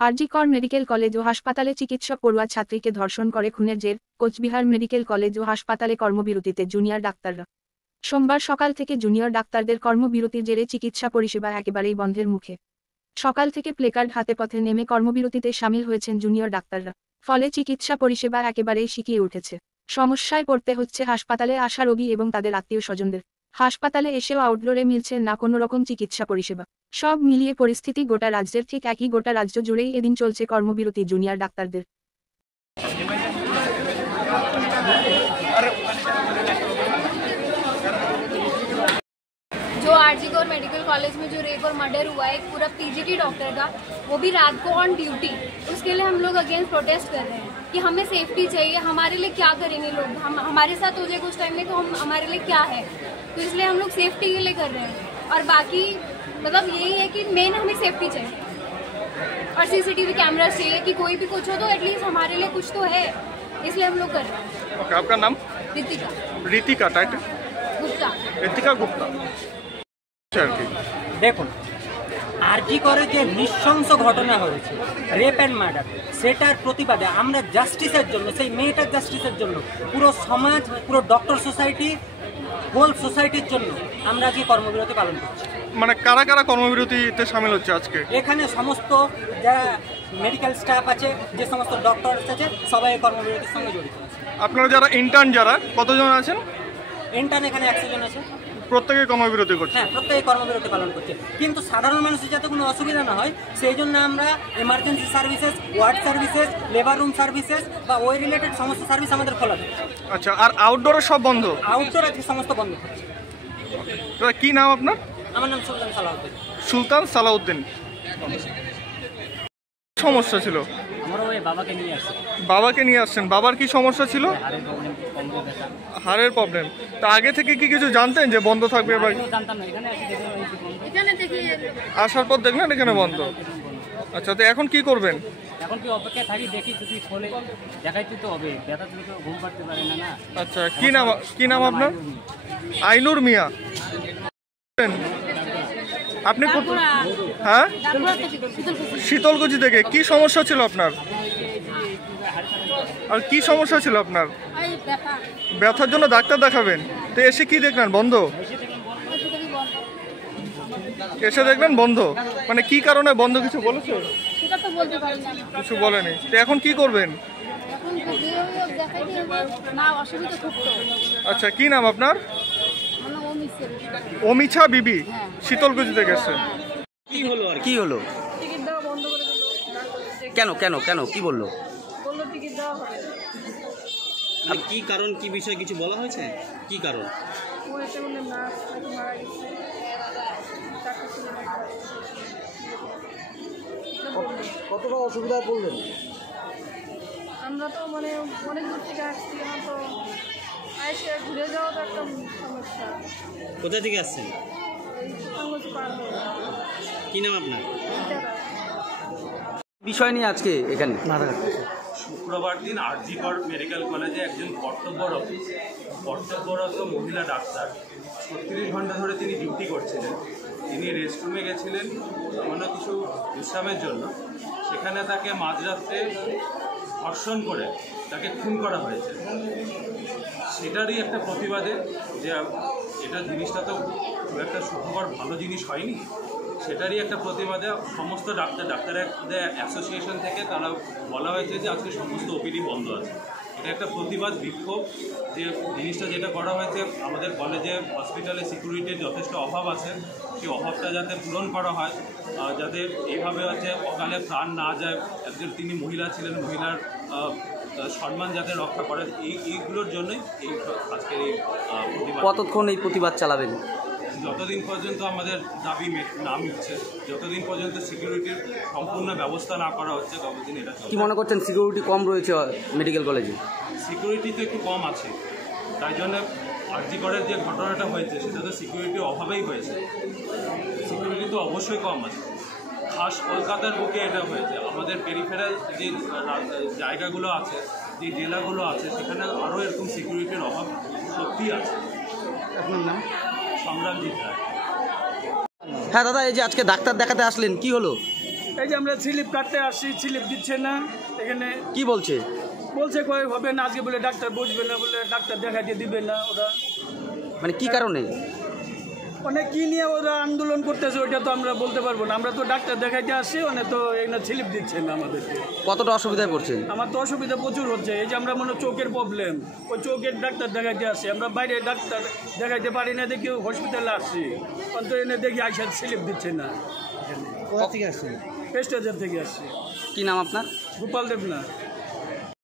আরজি কর medical college ও হাসপাতালে চিকিৎসক পড়ুয়া ছাত্রীকে ধর্ষণ করে খুনের জের, কোচবিহার মেডিকেল কলেজ ও হাসপাতালে কর্মবিরতিতে জুনিয়র ডাক্তাররা। সোমবার সকাল থেকে জুনিয়র ডাক্তারদের কর্মবিরতির জেরে চিকিৎসা পরিষেবা একেবারেই বন্ধের মুখে। সকাল থেকে প্লেকার্ড হাতে পথে নেমে কর্মবিরতিতে সামিল হয়েছেন জুনিয়র ডাক্তাররা। ফলে চিকিৎসা পরিষেবা একেবারেই সিকিয়ে উঠেছে। সমস্যায় পড়তে হচ্ছে হাসপাতালে আসা রোগী এবং তাদের আত্মীয় স্বজনদের। হাসপাতালে এসেও আউটডোরে মিলছে না কোনো রকম চিকিৎসা পরিষেবা। সব মিলিয়ে পরিস্থিতি গোটা রাজ্যের ঠিক একই, গোটা রাজ্য জুড়েই এদিন চলছে কর্মবিরতি জুনিয়র ডাক্তারদের। जो आरजी कौर मेडिकल कॉलेज में जो रेप और मर्डर हुआ है, एक पूरा पीजीटी डॉक्टर का, वो भी रात को ऑन ड्यूटी, उसके लिए हम लोग अगेंस्ट प्रोटेस्ट कर रहे हैं कि हमें सेफ्टी चाहिए। हमारे लिए क्या करेंगे लोग, हम हमारे साथ हो जाएगा उस टाइम में तो हम हमारे लिए क्या है, तो इसलिए हम लोग सेफ्टी के लिए कर रहे हैं। और बाकी मतलब यही है कि मेन हमें सेफ्टी चाहिए और सीसीटीवी कैमरा चाहिए कि कोई भी कुछ हो तो एटलीस्ट हमारे लिए कुछ तो है, इसलिए हम लोग कर रहे हैं। ओके, आपका नाम? ऋतिका। ঋতিকা, টাইটেল? गुप्ता। ঋতিকা গুপ্তা। দেখুন, আরজি করে যে নৃশংস ঘটনা হয়েছে, রেপ অ্যান্ড মার্ডার, সেটার প্রতিবাদে আমরা জাস্টিসের জন্য, সেই মেয়েটার জাস্টিসের জন্য পুরো সমাজ, পুরো ডক্টর সোসাইটি, হোল সোসাইটির জন্য আমরা আজকে কর্মবিরতি পালন করছি। মানে কারা কারা কর্মবিরতিতে সামিল হচ্ছে আজকে? এখানে সমস্ত যারা মেডিকেল স্টাফ আছে, যে সমস্ত ডক্টর আছে, সবাই কর্মবিরতির সঙ্গে জড়িত আছে। আপনারা যারা ইন্টার্ন, যারা কতজন আছেন? ইন্টার্ন এখানে 100 জন আছে। প্রত্যেকে কর্মবিরতি করছে? হ্যাঁ, প্রত্যেকে কর্মবিরতি পালন করছে, কিন্তু সাধারণ মানুষের যাতে কোনো অসুবিধা না হয় সেই জন্য আমরা emergency services, ward services, labour room services বা ওই রিলেটেড সমস্ত সার্ভিস আমাদের খোলা থাকে। আচ্ছা, আর আউটডোরে সব বন্ধ? আউটডোর আজকে সমস্ত বন্ধ থাকছে। কি নাম আপনার? আমার নাম সুলতান সালাউদ্দিন। সুলতান সালাউদ্দিন। সমস্যা ছিল? আমরা ওই বাবাকে নিয়ে আসছি। বাবাকে নিয়ে আসছেন? বাবার কি সমস্যা ছিল? হাড়ের প্রবলেম। তা আগে থেকে কি কিছু জানতেন যে বন্ধ থাকবে? জানতাম না, এখানে আসার পর দেখলেন এখানে বন্ধ। আচ্ছা, তো এখন কি করবেন? এখন কি অপেক্ষায় থাকি, দেখি যদি খোলে দেখাইতে তো হবে, ব্যথা থেকে ঘুম পাড়তে পারে না। না, আচ্ছা, কি নাম আপনার? আইনুর মিয়া। আপনি হ্যাঁ, শীতলকুচি থেকে। কি সমস্যা ছিল আপনার? আর কি সমস্যা ছিল আপনার? ব্যথার জন্য ডাক্তার দেখাবেন, তো এসে কি দেখলেন? বন্ধ। এসে দেখলেন বন্ধ, মানে কি কারণে বন্ধ কিছু বলেছে? কিছু বলেনি। তো এখন কি করবেন? আচ্ছা, কি নাম আপনার? অমিছা বিবি, শীতলকুচি থেকে এসছে। কি হলো? কেন কেন কেন কি বললো? কি কারণ, কি বিষয় কিছু বলা হয়েছে? কি কারণ? কতটা অসুবিধায় পড়লেন? আমরা তো মানে অনেক দূর থেকে আসছি, আমার তো এসে ঘুরে যাওয়া তো একটা সমস্যা। কোথা থেকে আসছেন? কি নাম আপনার? বিষয় নিয়ে আজকে এখানে শুক্রবার দিন আরজি কর মেডিকেল কলেজে একজন কর্তব্যরত মহিলা ডাক্তার 36 ঘন্টা ধরে তিনি ডিউটি করছিলেন। তিনি রেস্টরুমে গেছিলেন সামান্য কিছু বিশ্রামের জন্য। সেখানে তাকে মাঝরাত্রে ধর্ষণ করে তাকে খুন করা হয়েছে। সেটারই একটা প্রতিবাদে, যে এটা জিনিসটা তো খুব একটা সুখকর ভালো জিনিস হয়নি, সেটারই একটা প্রতিবাদে সমস্ত ডাক্তারদের অ্যাসোসিয়েশন থেকে তারা বলা হয়েছে যে আজকে সমস্ত ওপিডি বন্ধ আছে। এটা একটা প্রতিবাদ বিক্ষোভ, যে জিনিসটা যেটা করা হয়েছে, আমাদের কলেজে হসপিটালে সিকিউরিটির যথেষ্ট অভাব আছে, সেই অভাবটা যাতে পূরণ করা হয়, যাতে এইভাবে হচ্ছে অকালে প্রাণ না যায়। একজন তিনি মহিলা ছিলেন, মহিলার সম্মান যাতে রক্ষা করে, এইগুলোর জন্যই এই আজকের এই প্রতিবাদ। কতক্ষণ এই প্রতিবাদ চালাবেন? যতদিন পর্যন্ত আমাদের দাবি না মিটছে, যতদিন পর্যন্ত সিকিউরিটির সম্পূর্ণ ব্যবস্থা না করা হচ্ছে, ততদিন এটা চলবে। কি মনে করছেন, সিকিউরিটি কম রয়েছে মেডিকেল কলেজে? সিকিউরিটি তো একটু কম আছে, তাই জন্য আরজি করের যে ঘটনাটা হয়েছে সেটা তো সিকিউরিটির অভাবেই হয়েছে। সিকিউরিটি তো অবশ্যই কম আছে। খাস কলকাতার বুকে এটা হয়েছে। আমাদের পেরিফেরাল যে জায়গাগুলো আছে, যে জেলাগুলো আছে, সেখানে আরও এরকম সিকিউরিটির অভাব সত্যিই আছে। আপনার নাম? সংগ্রামজিৎ রায়। হ্যাঁ দাদা, এই যে আজকে ডাক্তার দেখাতে আসলেন, কি হলো? এই যে আমরা স্লিপ কাটতে আসছি, স্লিপ দিচ্ছে না। এখানে কি বলছে? বলছে কই হবে না, আজকে বলে ডাক্তার বসবে না, বলে ডাক্তার দেখাইতে দিবে না ওরা। মানে কি কারণে? মানে কি নিয়ে ওরা আন্দোলন করতেছে ওইটা তো আমরা বলতে পারবো না। আমরা তো ডাক্তার দেখাইতে আসছি, অনেক তো এখানে স্লিপ দিচ্ছে না আমাদেরকে। কতটা অসুবিধায় পড়ছেন? আমার তো অসুবিধা প্রচুর হচ্ছে। এই যে আমরা মনে চোখের প্রবলেম, ওই চোখের ডাক্তার দেখাইতে আসছি, আমরা বাইরে ডাক্তার দেখাইতে পারি না দেখি হসপিটালে আসছি, অন্ত এনে দেখি আইসা স্লিপ দিচ্ছে না। কোথা থেকে আসছেন? পেস্টেজার থেকে আসছি। কি নাম আপনার? গোপাল দেবনাথ।